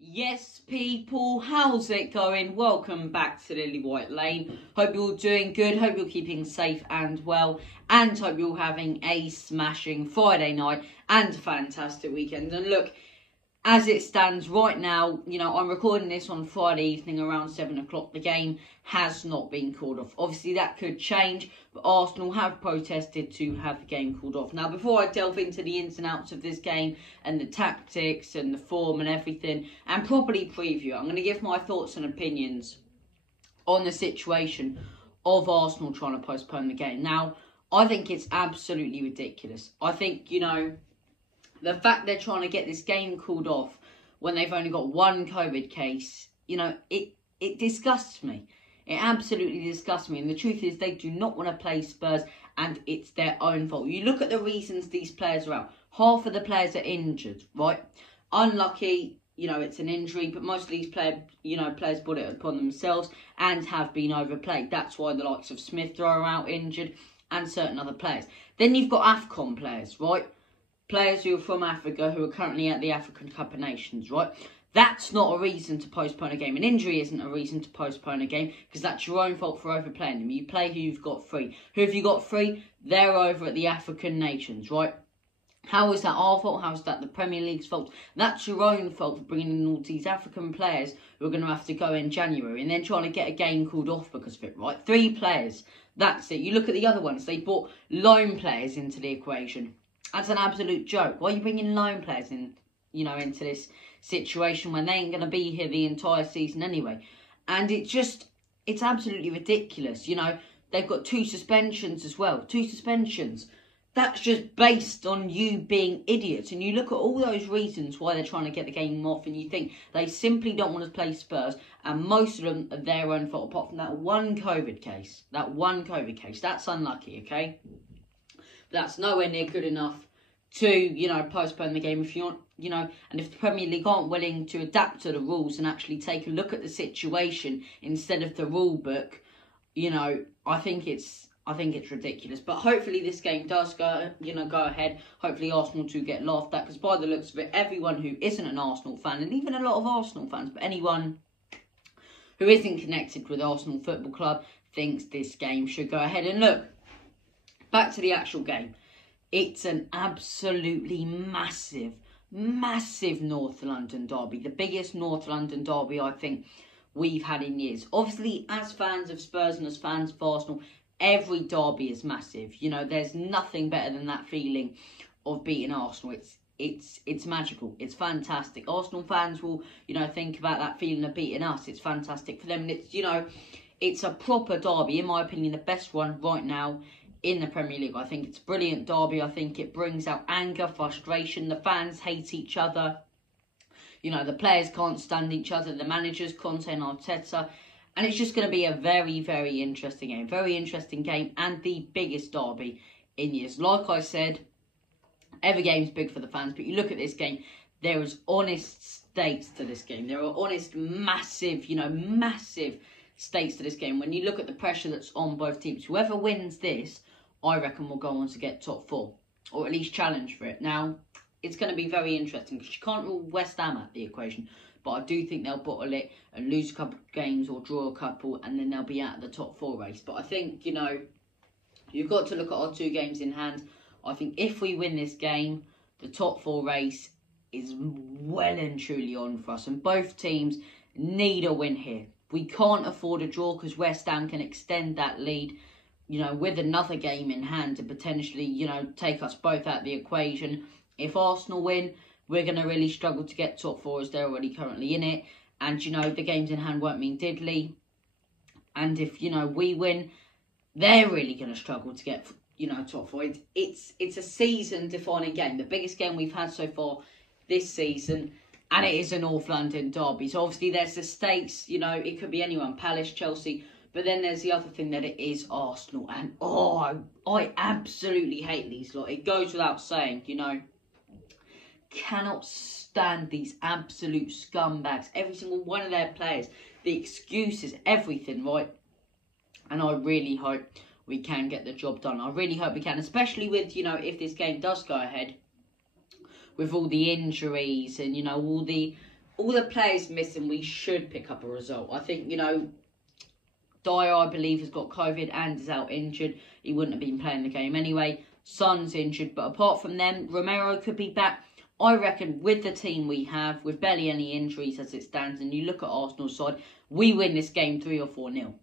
Yes, people, how's it going? Welcome back to Lily White Lane. Hope you're all doing good, hope you're keeping safe and well, and hope you're having a smashing Friday night and a fantastic weekend. And look, as it stands right now, I'm recording this on Friday evening around 7 o'clock. The game has not been called off. Obviously, that could change, but Arsenal have protested to have the game called off. Now, before I delve into the ins and outs of this game and the tactics and the form and everything, and properly preview, I'm going to give my thoughts and opinions on the situation of Arsenal trying to postpone the game. Now, I think it's absolutely ridiculous. I think, the fact they're trying to get this game called off when they've only got one COVID case, it disgusts me. It absolutely disgusts me. And the truth is they do not want to play Spurs and it's their own fault. You look at the reasons these players are out. Half of the players are injured, right? Unlucky, it's an injury, but most of these players put it upon themselves and have been overplayed. That's why the likes of Smith are out injured and certain other players. Then you've got AFCON players, right? Players who are from Africa who are currently at the African Cup of Nations, right? That's not a reason to postpone a game. An injury isn't a reason to postpone a game because that's your own fault for overplaying them. You play who you've got free. Who have you got free? They're over at the African Nations, right? How is that our fault? How is that the Premier League's fault? That's your own fault for bringing in all these African players who are going to have to go in January and then trying to get a game called off because of it, right? 3 players. That's it. You look at the other ones. They brought loan players into the equation. That's an absolute joke. Why are you bringing loan players in, into this situation when they ain't going to be here the entire season anyway? And it's absolutely ridiculous. They've got 2 suspensions as well. 2 suspensions. That's just based on you being idiots. And you look at all those reasons why they're trying to get the game off and you think they simply don't want to play Spurs. And most of them are their own fault, apart from that one COVID case. That's unlucky, okay? That's nowhere near good enough to, postpone the game if you want, and if the Premier League aren't willing to adapt to the rules and actually take a look at the situation instead of the rule book, I think it's ridiculous. But hopefully this game does go ahead. Hopefully Arsenal do get laughed at, because by the looks of it, everyone who isn't an Arsenal fan, and even a lot of Arsenal fans, but anyone who isn't connected with Arsenal Football Club thinks this game should go ahead. And look, back to the actual game. It's an absolutely massive North London derby. The biggest North London derby I think we've had in years. Obviously, as fans of Spurs and as fans of Arsenal, every derby is massive. There's nothing better than that feeling of beating Arsenal. It's magical. It's fantastic. Arsenal fans will, think about that feeling of beating us. It's fantastic for them. And it's a proper derby. In my opinion, the best one right now in the Premier League. I think it's a brilliant derby. I think it brings out anger, frustration. The fans hate each other. The players can't stand each other. The managers, Conte and Arteta. And it's just going to be a very, very interesting game. Very interesting game and the biggest derby in years. Like I said, every game's big for the fans. But you look at this game, there is honest stakes to this game. There are honest, massive, massive stakes to this game. When you look at the pressure that's on both teams, whoever wins this, I reckon will go on to get top 4, or at least challenge for it. Now, it's going to be very interesting because you can't rule West Ham out the equation, but I do think they'll bottle it and lose a couple of games or draw a couple, and then they'll be out of the top 4 race. But I think, you've got to look at our 2 games in hand. I think if we win this game, the top 4 race is well and truly on for us, and both teams need a win here. We can't afford a draw because West Ham can extend that lead, with another game in hand to potentially, take us both out of the equation. If Arsenal win, we're going to really struggle to get top 4 as they're already currently in it. And, the games in hand won't mean diddly. And if, we win, they're really going to struggle to get, top 4. It's a season-defining game. The biggest game we've had so far this season. And it is a North London derby. So obviously there's the stakes, it could be anyone, Palace, Chelsea. But then there's the other thing that it is Arsenal. And, I absolutely hate these lot. It goes without saying, Cannot stand these absolute scumbags. Every single one of their players. The excuses, everything, right? And I really hope we can get the job done. I really hope we can. Especially with, if this game does go ahead. With all the injuries and, all the all the players missing, we should pick up a result. I think, you know, Dyer, I believe, has got COVID and is out injured. He wouldn't have been playing the game anyway. Son's injured, but apart from them, Romero could be back. I reckon with the team we have, with barely any injuries as it stands, and you look at Arsenal's side, we win this game 3 or 4-0.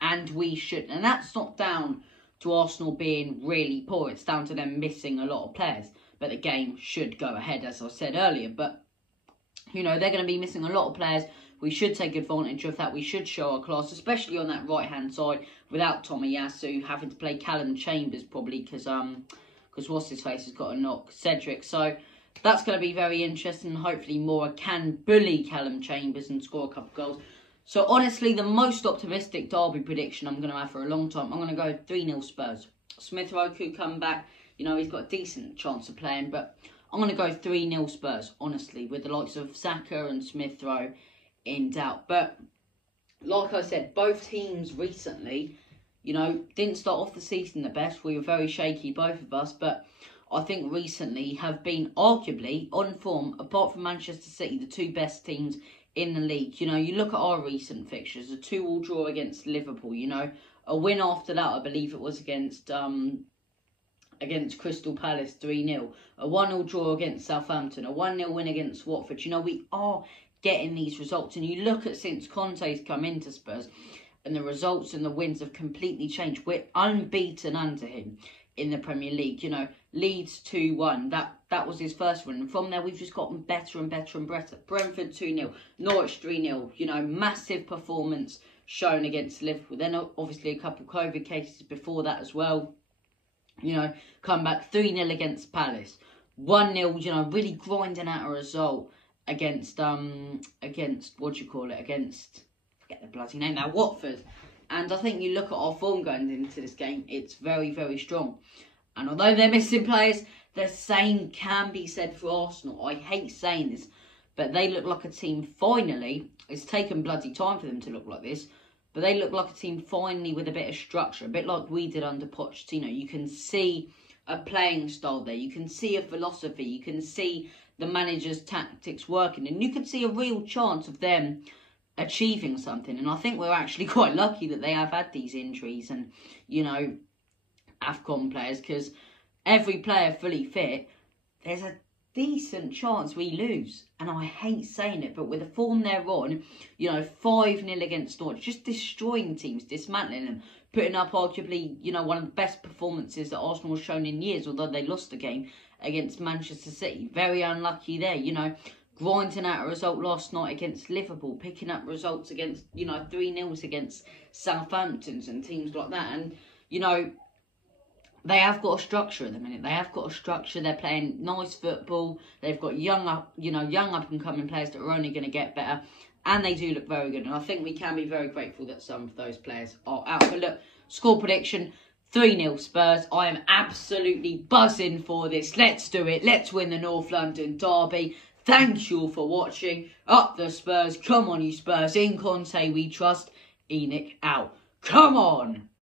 And we should. And that's not down to Arsenal being really poor. It's down to them missing a lot of players. But the game should go ahead, as I said earlier. But, you know, they're going to be missing a lot of players. We should take advantage of that. We should show our class, especially on that right-hand side, without Tomiyasu having to play Callum Chambers, probably, because what's-his-face has got a knock, Cedric. So that's going to be very interesting. Hopefully Moura can bully Callum Chambers and score a couple of goals. So, honestly, the most optimistic derby prediction I'm going to have for a long time, I'm going to go 3-0 Spurs. Smith Rowe could come back. You know, he's got a decent chance of playing, but I'm going to go 3-0 Spurs, honestly, with the likes of Saka and Smith Rowe in doubt. But, like I said, both teams recently, you know, didn't start off the season the best. We were very shaky, both of us, but I think recently have been arguably on form, apart from Manchester City, the two best teams in the league. You know, you look at our recent fixtures, a 2-2 draw against Liverpool, you know, a win after that, I believe it was against Crystal Palace 3-0, a 1-0 draw against Southampton, a 1-0 win against Watford. You know, we are getting these results, and you look at since Conte's come into Spurs, and the results and the wins have completely changed. We're unbeaten under him in the Premier League. You know, Leeds 2-1, that was his first win, and from there we've just gotten better and better and better. Brentford 2-0, Norwich 3-0, you know, massive performance shown against Liverpool. Then obviously a couple of COVID cases before that as well. You know, come back 3-0 against Palace, 1-0, you know, really grinding out a result against against, forget the bloody name now, Watford. And I think you look at our form going into this game, it's very, very strong. And although they're missing players, the same can be said for Arsenal. I hate saying this, but they look like a team finally. It's taken bloody time for them to look like this, but they look like a team finally with a bit of structure, a bit like we did under Pochettino. You can see a playing style there. You can see a philosophy. You can see the manager's tactics working, and you can see a real chance of them achieving something. And I think we're actually quite lucky that they have had these injuries and, you know, AFCON players, because every player fully fit, there's a decent chance we lose. And I hate saying it, but with the form they're on, you know, 5-0 against Norwich, just destroying teams, dismantling them, putting up arguably, you know, one of the best performances that Arsenal has shown in years, although they lost the game against Manchester City. Very unlucky there, you know, grinding out a result last night against Liverpool, picking up results against, you know, 3-0 against Southamptons and teams like that. And, you know, they have got a structure at the minute. They have got a structure. They're playing nice football. They've got young up and coming players that are only going to get better. And they do look very good. And I think we can be very grateful that some of those players are out. But look, score prediction, 3-0 Spurs. I am absolutely buzzing for this. Let's do it. Let's win the North London derby. Thank you all for watching. Up the Spurs. Come on, you Spurs. In Conte we trust. Enoch out. Come on.